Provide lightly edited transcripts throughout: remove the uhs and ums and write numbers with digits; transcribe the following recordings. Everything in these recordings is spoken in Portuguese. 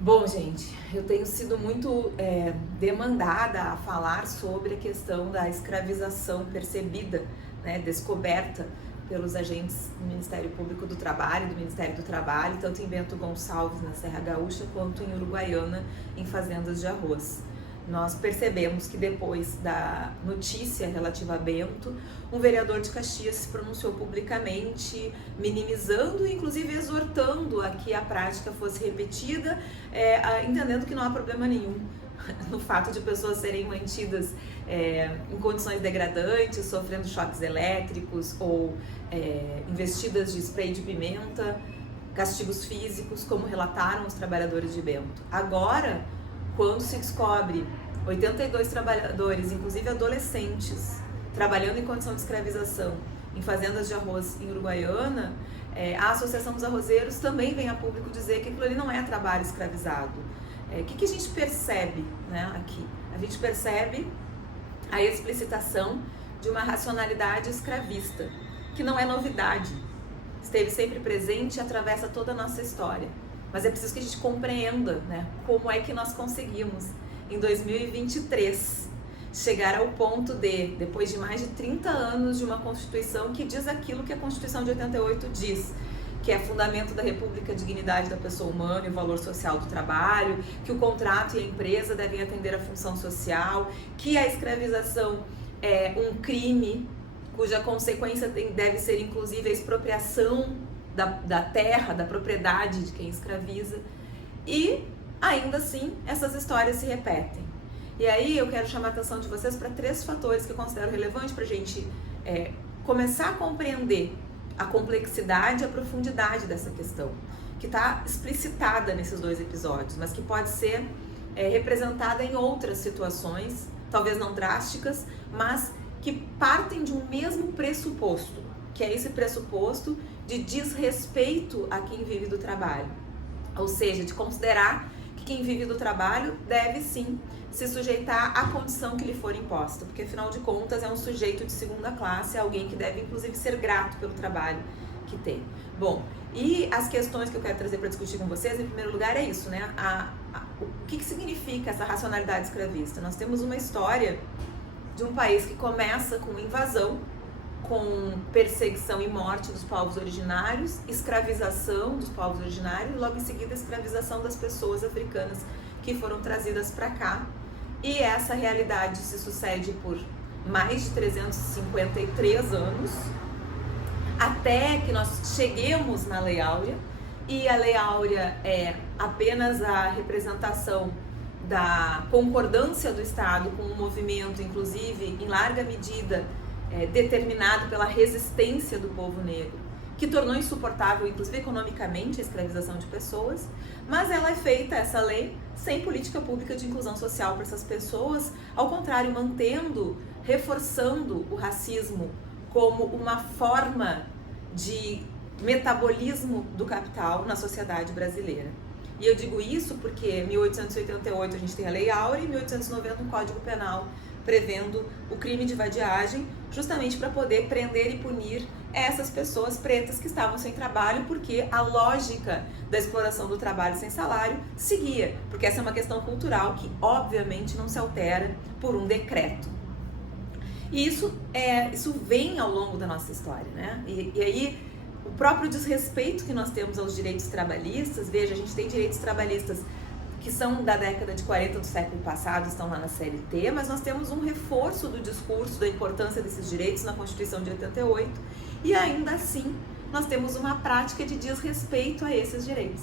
Bom, gente, eu tenho sido muito demandada a falar sobre a questão da escravização percebida, né, descoberta pelos agentes do Ministério Público do Trabalho, do Ministério do Trabalho, tanto em Bento Gonçalves, na Serra Gaúcha, quanto em Uruguaiana, em fazendas de arroz. Nós percebemos que depois da notícia relativa a Bento, um vereador de Caxias se pronunciou publicamente, minimizando e inclusive exortando a que a prática fosse repetida, entendendo que não há problema nenhum no fato de pessoas serem mantidas em condições degradantes, sofrendo choques elétricos ou investidas de spray de pimenta, castigos físicos, como relataram os trabalhadores de Bento. Agora, quando se descobre 82 trabalhadores, inclusive adolescentes, trabalhando em condição de escravização em fazendas de arroz em Uruguaiana, a Associação dos Arrozeiros também vem a público dizer que aquilo ali não é trabalho escravizado. O que a gente percebe, né, aqui? A gente percebe a explicitação de uma racionalidade escravista, que não é novidade, esteve sempre presente e atravessa toda a nossa história. Mas é preciso que a gente compreenda, né, como é que nós conseguimos, em 2023, chegar ao ponto de, depois de mais de 30 anos de uma Constituição que diz aquilo que a Constituição de 88 diz, que é fundamento da República, a dignidade da pessoa humana e o valor social do trabalho, que o contrato e a empresa devem atender à função social, que a escravização é um crime, cuja consequência deve ser inclusive a expropriação da terra, da propriedade de quem escraviza, e ainda assim essas histórias se repetem. E aí eu quero chamar a atenção de vocês para 3 fatores que eu considero relevantes para a gente começar a compreender a complexidade e a profundidade dessa questão, que está explicitada nesses 2 episódios, mas que pode ser representada em outras situações, talvez não drásticas, mas que partem de um mesmo pressuposto, que é esse pressuposto de desrespeito a quem vive do trabalho. Ou seja, de considerar que quem vive do trabalho deve sim se sujeitar à condição que lhe for imposta, porque afinal de contas é um sujeito de segunda classe, alguém que deve inclusive ser grato pelo trabalho que tem. Bom, e as questões que eu quero trazer para discutir com vocês, em primeiro lugar, é isso, né? O que significa essa racionalidade escravista? Nós temos uma história de um país que começa com invasão, com perseguição e morte dos povos originários, escravização dos povos originários e logo em seguida escravização das pessoas africanas que foram trazidas para cá. E essa realidade se sucede por mais de 353 anos, até que nós cheguemos na Lei Áurea, e a Lei Áurea é apenas a representação da concordância do Estado com o movimento, inclusive em larga medida determinado pela resistência do povo negro, que tornou insuportável, inclusive economicamente, a escravização de pessoas, mas ela é feita, essa lei, sem política pública de inclusão social para essas pessoas, ao contrário, mantendo, reforçando o racismo como uma forma de metabolismo do capital na sociedade brasileira. E eu digo isso porque em 1888 a gente tem a Lei Áurea e em 1890 um Código Penal prevendo o crime de vadiagem, justamente para poder prender e punir essas pessoas pretas que estavam sem trabalho, porque a lógica da exploração do trabalho sem salário seguia, porque essa é uma questão cultural que obviamente não se altera por um decreto. E isso vem ao longo da nossa história, né? E aí o próprio desrespeito que nós temos aos direitos trabalhistas, veja, a gente tem direitos trabalhistas que são da década de 40 do século passado, estão lá na CLT, mas nós temos um reforço do discurso da importância desses direitos na Constituição de 88 e ainda assim nós temos uma prática de desrespeito a esses direitos.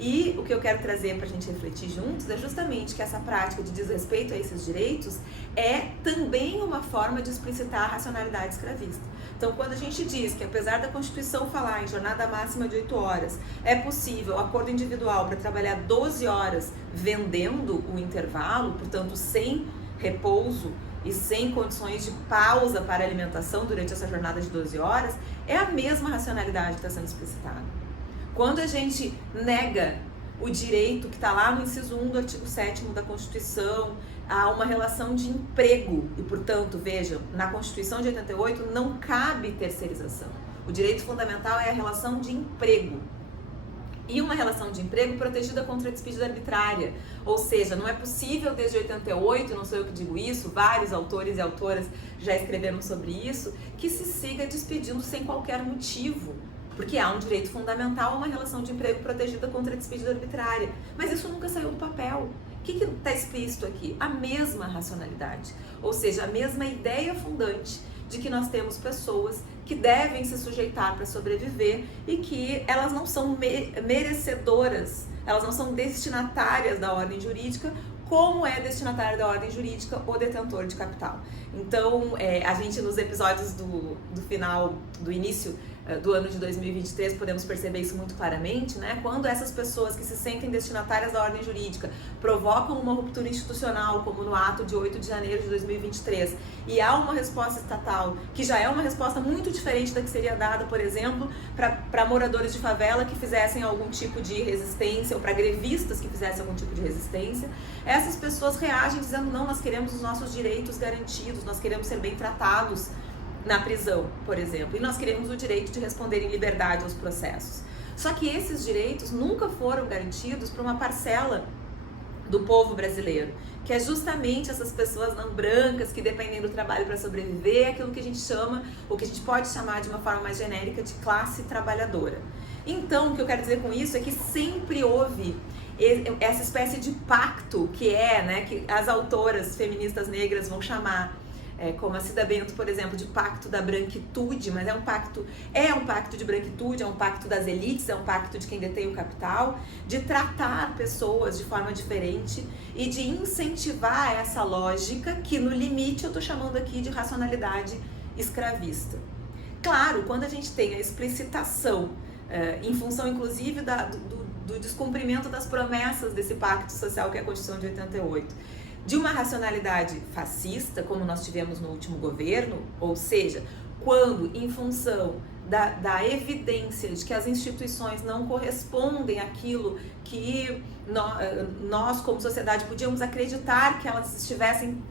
E o que eu quero trazer para a gente refletir juntos é justamente que essa prática de desrespeito a esses direitos é também uma forma de explicitar a racionalidade escravista. Então, quando a gente diz que apesar da Constituição falar em jornada máxima de 8 horas, é possível acordo individual para trabalhar 12 horas vendendo o intervalo, portanto sem repouso e sem condições de pausa para alimentação durante essa jornada de 12 horas, é a mesma racionalidade que está sendo explicitada. Quando a gente nega o direito que está lá no inciso 1 do artigo 7º da Constituição a uma relação de emprego, e portanto, vejam, na Constituição de 88 não cabe terceirização. O direito fundamental é a relação de emprego. e uma relação de emprego protegida contra a despedida arbitrária. Ou seja, não é possível desde 88, não sou eu que digo isso, vários autores e autoras já escreveram sobre isso, que se siga despedindo sem qualquer motivo, porque há um direito fundamental a uma relação de emprego protegida contra a despedida arbitrária. Mas isso nunca saiu do papel. O que está explícito aqui? A mesma racionalidade, ou seja, a mesma ideia fundante de que nós temos pessoas que devem se sujeitar para sobreviver e que elas não são merecedoras, elas não são destinatárias da ordem jurídica, como é destinatário da ordem jurídica o detentor de capital. Então, a gente nos episódios do final, do início do ano de 2023, podemos perceber isso muito claramente, né? Quando essas pessoas que se sentem destinatárias da ordem jurídica provocam uma ruptura institucional, como no ato de 8 de janeiro de 2023, e há uma resposta estatal, que já é uma resposta muito diferente da que seria dada, por exemplo, para moradores de favela que fizessem algum tipo de resistência, ou para grevistas que fizessem algum tipo de resistência, essas pessoas reagem dizendo, não, nós queremos os nossos direitos garantidos, nós queremos ser bem tratados na prisão, por exemplo, e nós queremos o direito de responder em liberdade aos processos. Só que esses direitos nunca foram garantidos para uma parcela do povo brasileiro, que é justamente essas pessoas não brancas que dependem do trabalho para sobreviver, aquilo que a gente chama, ou que a gente pode chamar de uma forma mais genérica, de classe trabalhadora. Então, o que eu quero dizer com isso é que sempre houve essa espécie de pacto que né, que as autoras feministas negras vão chamar, como a Cida Bento, por exemplo, de pacto da branquitude, mas é um pacto de branquitude, é um pacto das elites, é um pacto de quem detém o capital, de tratar pessoas de forma diferente e de incentivar essa lógica que, no limite, eu estou chamando aqui de racionalidade escravista. Claro, quando a gente tem a explicitação, em função, inclusive, do descumprimento das promessas desse pacto social que é a Constituição de 88, de uma racionalidade fascista, como nós tivemos no último governo, ou seja, quando, em função da evidência de que as instituições não correspondem àquilo que nós, como sociedade, podíamos acreditar que elas estivessem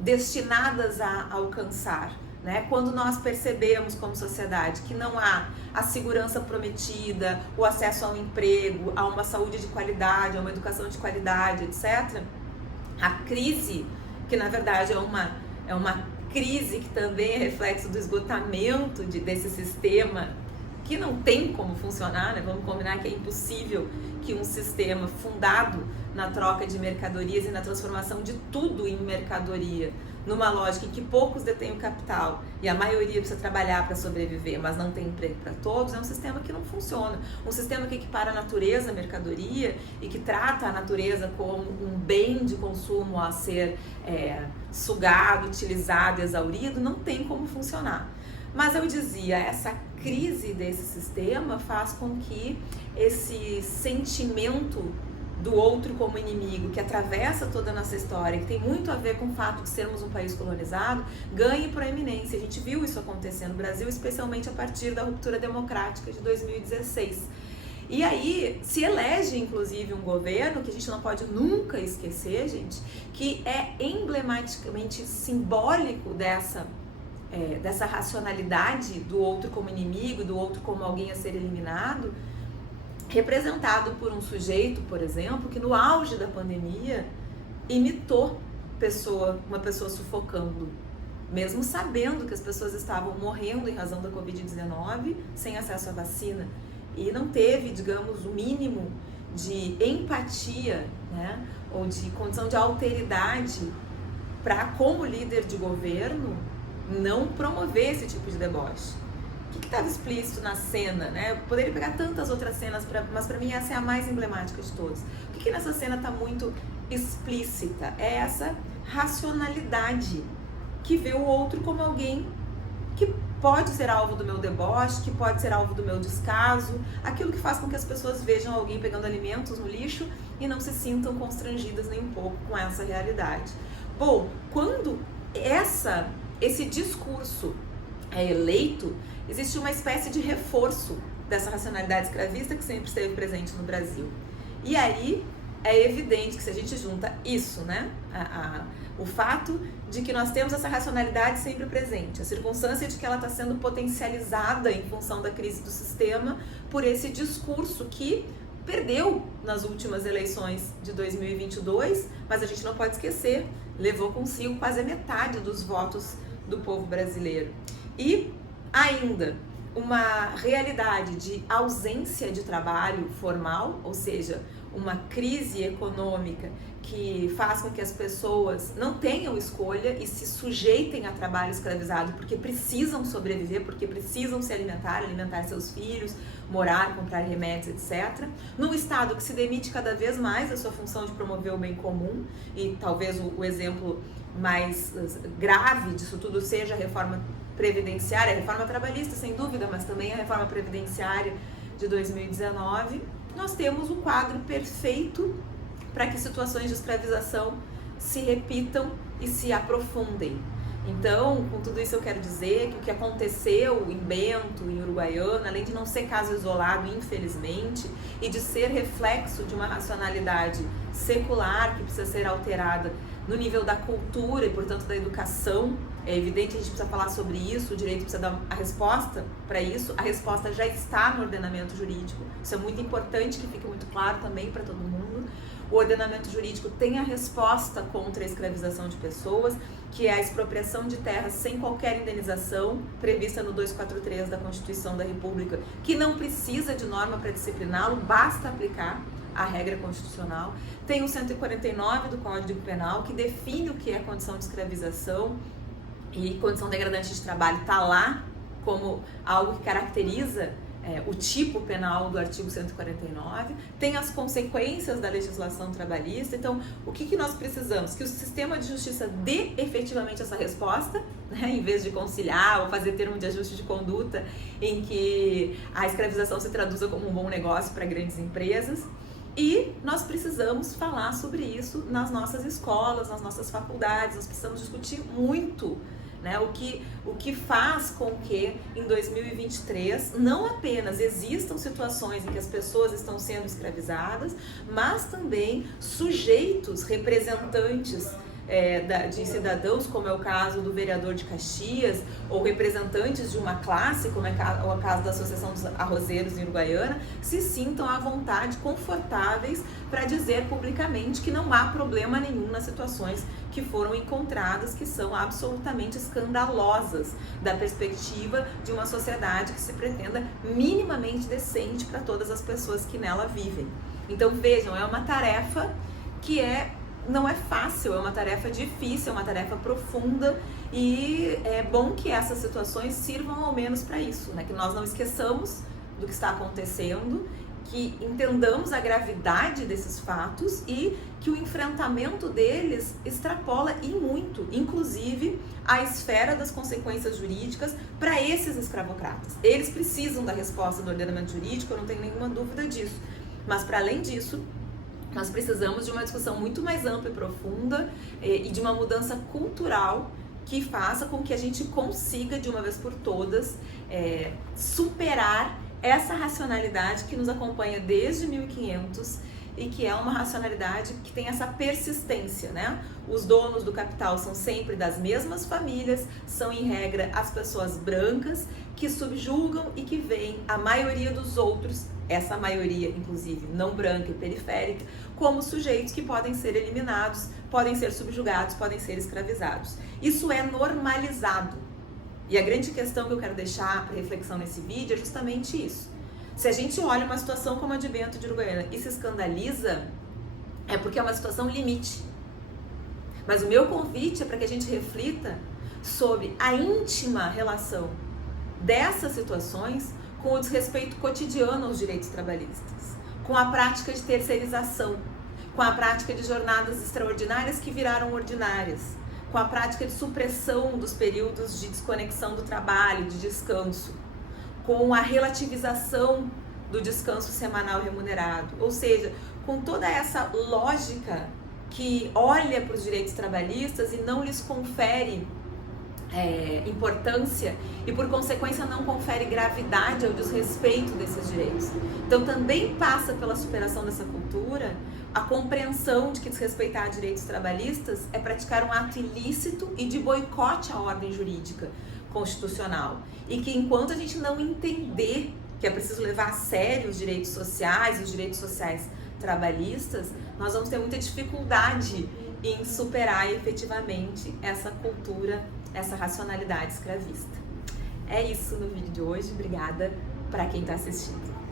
destinadas a alcançar, né? Quando nós percebemos como sociedade que não há a segurança prometida, o acesso ao emprego, a uma saúde de qualidade, a uma educação de qualidade, etc., a crise, que na verdade é uma crise que também é reflexo do esgotamento desse sistema, que não tem como funcionar, né? Vamos combinar que é impossível que um sistema fundado na troca de mercadorias e na transformação de tudo em mercadoria, numa lógica em que poucos detêm o capital e a maioria precisa trabalhar para sobreviver, mas não tem emprego para todos, é um sistema que não funciona. Um sistema que equipara a natureza à mercadoria e que trata a natureza como um bem de consumo a ser sugado, utilizado, exaurido, não tem como funcionar. Mas eu dizia, essa crise desse sistema faz com que esse sentimento do outro como inimigo, que atravessa toda a nossa história, que tem muito a ver com o fato de sermos um país colonizado, ganhe proeminência. A gente viu isso acontecer no Brasil, especialmente a partir da ruptura democrática de 2016. E aí se elege, inclusive, um governo que a gente não pode nunca esquecer, gente, que é emblematicamente simbólico dessa racionalidade do outro como inimigo, do outro como alguém a ser eliminado, representado por um sujeito, por exemplo, que no auge da pandemia imitou uma pessoa sufocando, mesmo sabendo que as pessoas estavam morrendo em razão da Covid-19 sem acesso à vacina, e não teve, digamos, o mínimo de empatia, né, ou de condição de alteridade para, como líder de governo, não promover esse tipo de deboche. O que estava explícito na cena, né? Eu poderia pegar tantas outras cenas, mas para mim essa é a mais emblemática de todas. O que nessa cena está muito explícita? É essa racionalidade que vê o outro como alguém que pode ser alvo do meu deboche, que pode ser alvo do meu descaso, aquilo que faz com que as pessoas vejam alguém pegando alimentos no lixo e não se sintam constrangidas nem um pouco com essa realidade. Bom, quando esse discurso é eleito, existe uma espécie de reforço dessa racionalidade escravista que sempre esteve presente no Brasil. E aí é evidente que se a gente junta isso, né, o fato de que nós temos essa racionalidade sempre presente, a circunstância de que ela está sendo potencializada em função da crise do sistema por esse discurso que perdeu nas últimas eleições de 2022, mas a gente não pode esquecer, levou consigo quase a metade dos votos do povo brasileiro. E ainda uma realidade de ausência de trabalho formal, ou seja, uma crise econômica que faz com que as pessoas não tenham escolha e se sujeitem a trabalho escravizado porque precisam sobreviver, porque precisam se alimentar seus filhos, morar, comprar remédios, etc. Num Estado que se demite cada vez mais da sua função de promover o bem comum, e talvez o exemplo mais grave disso tudo seja a reforma previdenciária, a reforma trabalhista, sem dúvida, mas também a reforma previdenciária de 2019, nós temos o quadro perfeito para que situações de escravização se repitam e se aprofundem. Então, com tudo isso eu quero dizer que o que aconteceu em Bento, em Uruguaiana, além de não ser caso isolado, infelizmente, e de ser reflexo de uma racionalidade secular que precisa ser alterada no nível da cultura e, portanto, da educação, é evidente que a gente precisa falar sobre isso, o direito precisa dar a resposta para isso, a resposta já está no ordenamento jurídico, isso é muito importante que fique muito claro também para todo mundo. O ordenamento jurídico tem a resposta contra a escravização de pessoas, que é a expropriação de terras sem qualquer indenização, prevista no 243 da Constituição da República, que não precisa de norma para discipliná-lo, basta aplicar a regra constitucional. Tem o 149 do Código Penal, que define o que é condição de escravização, e condição degradante de trabalho está lá como algo que caracteriza o tipo penal do artigo 149, tem as consequências da legislação trabalhista. Então, o que nós precisamos? Que o sistema de justiça dê efetivamente essa resposta, né, em vez de conciliar ou fazer termo de ajuste de conduta em que a escravização se traduza como um bom negócio para grandes empresas. E nós precisamos falar sobre isso nas nossas escolas, nas nossas faculdades, nós precisamos discutir muito, né, o que faz com que em 2023 não apenas existam situações em que as pessoas estão sendo escravizadas, mas também sujeitos, representantes de cidadãos, como é o caso do vereador de Caxias, ou representantes de uma classe, como é o caso da Associação dos Arrozeiros em Uruguaiana, se sintam à vontade, confortáveis para dizer publicamente que não há problema nenhum nas situações que foram encontradas, que são absolutamente escandalosas da perspectiva de uma sociedade que se pretenda minimamente decente para todas as pessoas que nela vivem. Então vejam, é uma tarefa que não é fácil, é uma tarefa difícil, é uma tarefa profunda, e é bom que essas situações sirvam ao menos para isso, né? Que nós não esqueçamos do que está acontecendo, que entendamos a gravidade desses fatos e que o enfrentamento deles extrapola e muito, inclusive, a esfera das consequências jurídicas para esses escravocratas. Eles precisam da resposta do ordenamento jurídico, eu não tenho nenhuma dúvida disso, mas para além disso, nós precisamos de uma discussão muito mais ampla e profunda e de uma mudança cultural que faça com que a gente consiga, de uma vez por todas, superar essa racionalidade que nos acompanha desde 1500 e que é uma racionalidade que tem essa persistência, né? Os donos do capital são sempre das mesmas famílias, são em regra as pessoas brancas que subjugam e que veem a maioria dos outros, essa maioria inclusive não branca e periférica, como sujeitos que podem ser eliminados, podem ser subjugados, podem ser escravizados. Isso é normalizado. E a grande questão que eu quero deixar para reflexão nesse vídeo é justamente isso. Se a gente olha uma situação como a de Bento de Uruguaiana e se escandaliza, é porque é uma situação limite. Mas o meu convite é para que a gente reflita sobre a íntima relação dessas situações com o desrespeito cotidiano aos direitos trabalhistas, com a prática de terceirização, com a prática de jornadas extraordinárias que viraram ordinárias, com a prática de supressão dos períodos de desconexão do trabalho, de descanso, com a relativização do descanso semanal remunerado, ou seja, com toda essa lógica que olha para os direitos trabalhistas e não lhes confere importância e, por consequência, não confere gravidade ao desrespeito desses direitos. Então, também passa pela superação dessa cultura a compreensão de que desrespeitar direitos trabalhistas é praticar um ato ilícito e de boicote à ordem jurídica constitucional. E que, enquanto a gente não entender que é preciso levar a sério os direitos sociais e os direitos sociais trabalhistas, nós vamos ter muita dificuldade em superar efetivamente essa cultura, essa racionalidade escravista. É isso no vídeo de hoje. Obrigada para quem está assistindo.